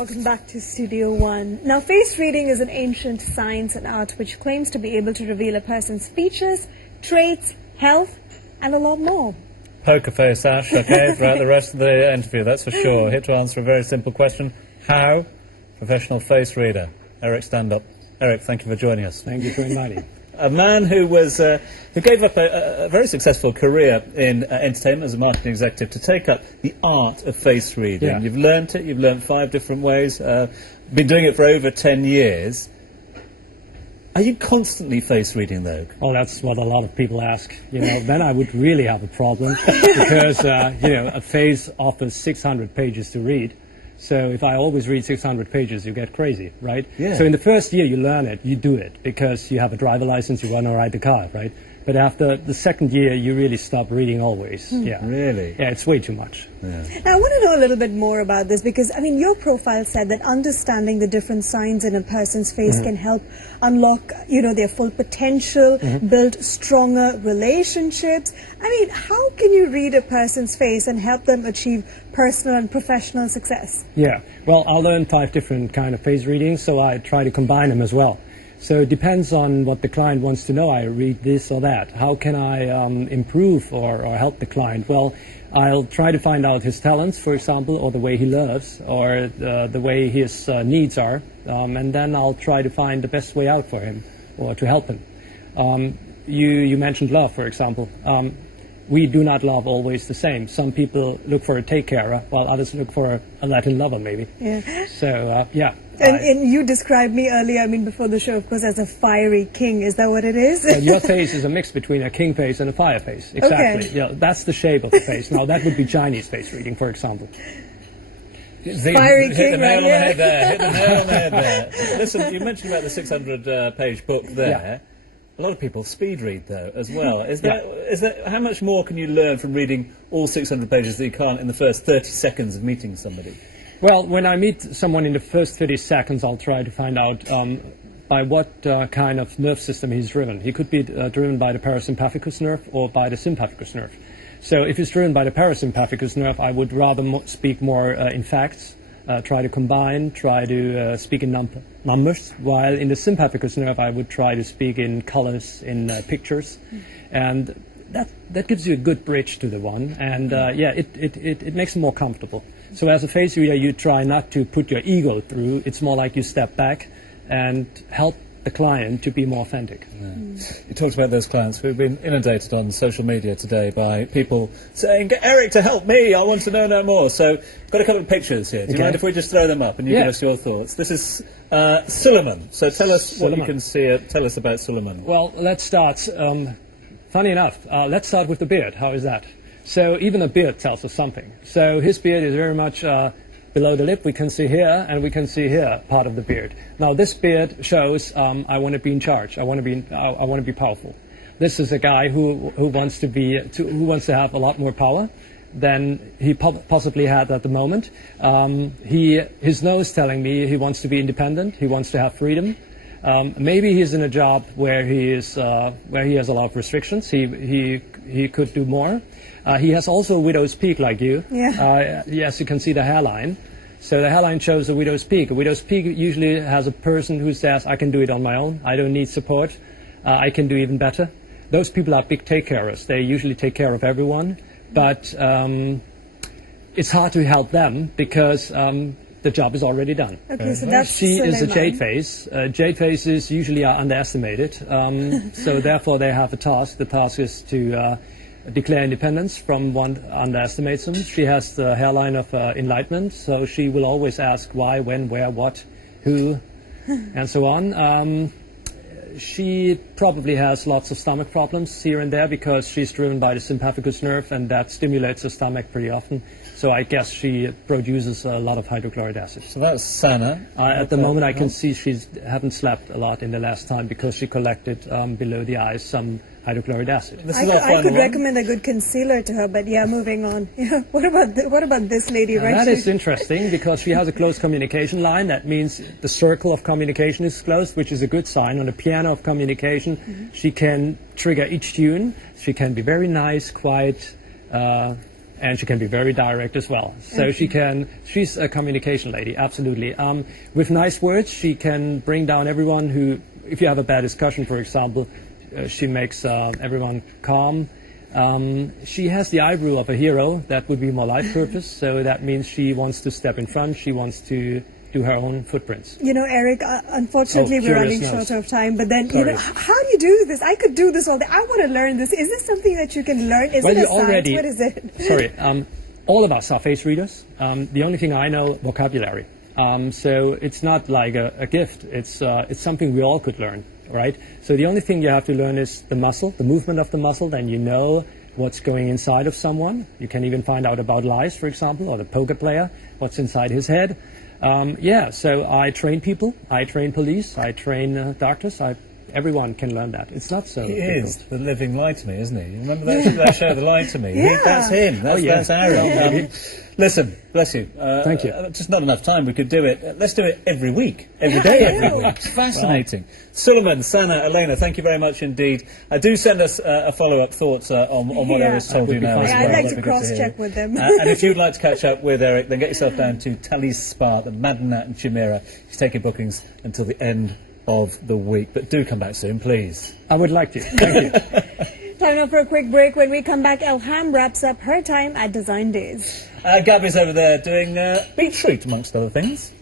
Welcome back to Studio One. Now, face reading is an ancient science and art which claims to be able to reveal a person's features, traits, health, and a lot more. Poker face, Ash, okay, throughout the rest of the interview, that's for sure. Here to answer a very simple question. How? Professional face reader, Eric Standop. Eric, thank you for joining us. Thank you for inviting. A man who gave up a very successful career in entertainment as a marketing executive to take up the art of face reading. Yeah. You've learnt it, you've learnt 5 different ways, been doing it for over 10 years. Are you constantly face reading, though? Oh, that's what a lot of people ask. You know, then I would really have a problem because, you know, a face offers 600 pages to read. So if I always read 600 pages, you get crazy, right? Yeah. So in the first year you learn it, you do it, because you have a driver license, you want to ride the car, right? But after the second year, you really stop reading always. Yeah. Really? Yeah, it's way too much. Yeah. Now, I want to know a little bit more about this because, I mean, your profile said that understanding the different signs in a person's face can help unlock, you know, their full potential, build stronger relationships. I mean, how can you read a person's face and help them achieve personal and professional success? Yeah, well, I learned 5 different kind of face readings, so I try to combine them as well. So it depends on what the client wants to know. I read this or that. How can I improve or help the client? Well, I'll try to find out his talents, for example, or the way he loves, or the way his needs are, and then I'll try to find the best way out for him, or to help him. You mentioned love, for example. We do not love always the same. Some people look for a take-carer, while others look for a Latin lover, maybe. Yeah. So, yeah. And you described me earlier, I mean, before the show, of course, as a fiery king. Is that what it is? Your face is a mix between a king face and a fire face. Exactly. Okay. Yeah, that's the shape of the face. Now, that would be Chinese face reading, for example. Fiery Hit king, the nail right on the here. head there. Hit the nail on the head there. Listen, you mentioned about the 600-page book there. Yeah. A lot of people speed read, though, as well. Is that how much more can you learn from reading all 600 pages that you can't in the first 30 seconds of meeting somebody? Well, when I meet someone in the first 30 seconds, I'll try to find out by what kind of nerve system he's driven. He could be driven by the parasympathicus nerve or by the sympathicus nerve. So if he's driven by the parasympathicus nerve, I would rather speak more in facts, try to combine, try to speak in numbers, while in the sympathicus nerve I would try to speak in colors, in pictures, and that gives you a good bridge to the one, and yeah, it makes it more comfortable. So as a face reader, you try not to put your ego through. It's more like you step back and help the client to be more authentic. Yeah. You talked about those clients who've been inundated on social media today by people saying, "Get Eric to help me, I want to know no more." So, I've got a couple of pictures here. Do you mind if we just throw them up and you give us your thoughts? This is Suleiman. So tell us what you can see. Tell us about Suleiman. Well, let's start. Funny enough, let's start with the beard. How is that? So even a beard tells us something. So his beard is very much below the lip. We can see here, and we can see here part of the beard. Now this beard shows I want to be in charge. I want to be powerful. This is a guy who wants to have a lot more power than he possibly had at the moment. His nose telling me he wants to be independent. He wants to have freedom. Maybe he's in a job where he has a lot of restrictions. He could do more. He has also a widow's peak like you. Yeah. Yes, you can see the hairline. So the hairline shows a widow's peak. A widow's peak usually has a person who says, "I can do it on my own. I don't need support. I can do even better." Those people are big take-carers. They usually take care of everyone. But it's hard to help them because the job is already done. Okay, so that's She is a jade face. Jade faces usually are underestimated. So therefore they have a task. The task is to declare independence from one underestimates them. She has the hairline of enlightenment, so she will always ask why, when, where, what, who, and so on. She probably has lots of stomach problems here and there because she's driven by the sympathicus nerve, and that stimulates the stomach pretty often. So I guess she produces a lot of hydrochloric acid. So that's Sana. At the moment I can see she hasn't slept a lot in the last time because she collected below the eyes some hydrochloric acid. I could recommend a good concealer to her, but yeah, moving on. Yeah. What about this lady right here? That is interesting because she has a close communication line. That means the circle of communication is closed, which is a good sign. On the piano of communication, she can trigger each tune. She can be very nice, quiet, And she can be very direct as well. So she's a communication lady, absolutely. With nice words, she can bring down everyone who, if you have a bad discussion, for example, she makes everyone calm. She has the eyebrow of a hero. That would be more life purpose. So that means she wants to step in front. She wants to do her own footprints. You know, Eric, unfortunately we're running short of time, but then, you know, how do you do this? I could do this all day. I want to learn this. Is this something that you can learn? Is it a science? What is it? Sorry, all of us are face readers. The only thing I know, vocabulary. So it's not like a gift. It's something we all could learn, right? So the only thing you have to learn is the muscle, the movement of the muscle, then you know what's going inside of someone. You can even find out about lies, for example, or the poker player, what's inside his head. So I train people, I train police, I train doctors, everyone can learn that. It's not so difficult. He is the living lie to me, isn't he? You remember that show, The Lie to Me? That's him, that's Aaron. Listen, bless you. Thank you. Just not enough time, we could do it. Let's do it every week, every day, every week. It's fascinating. Wow. Suleiman, Sana, Elena, thank you very much indeed. Do send us a follow-up thoughts on what Eric's told you now. Yeah, I'd like to cross-check with them. And if you'd like to catch up with Eric, then get yourself down to Tally's Spa, the Madinat in Chimera. He's taking bookings until the end of the week. But do come back soon, please. I would like to. Thank you. Time now for a quick break. When we come back, Elham wraps up her time at Design Days. Gabby's over there doing beetroot, amongst other things.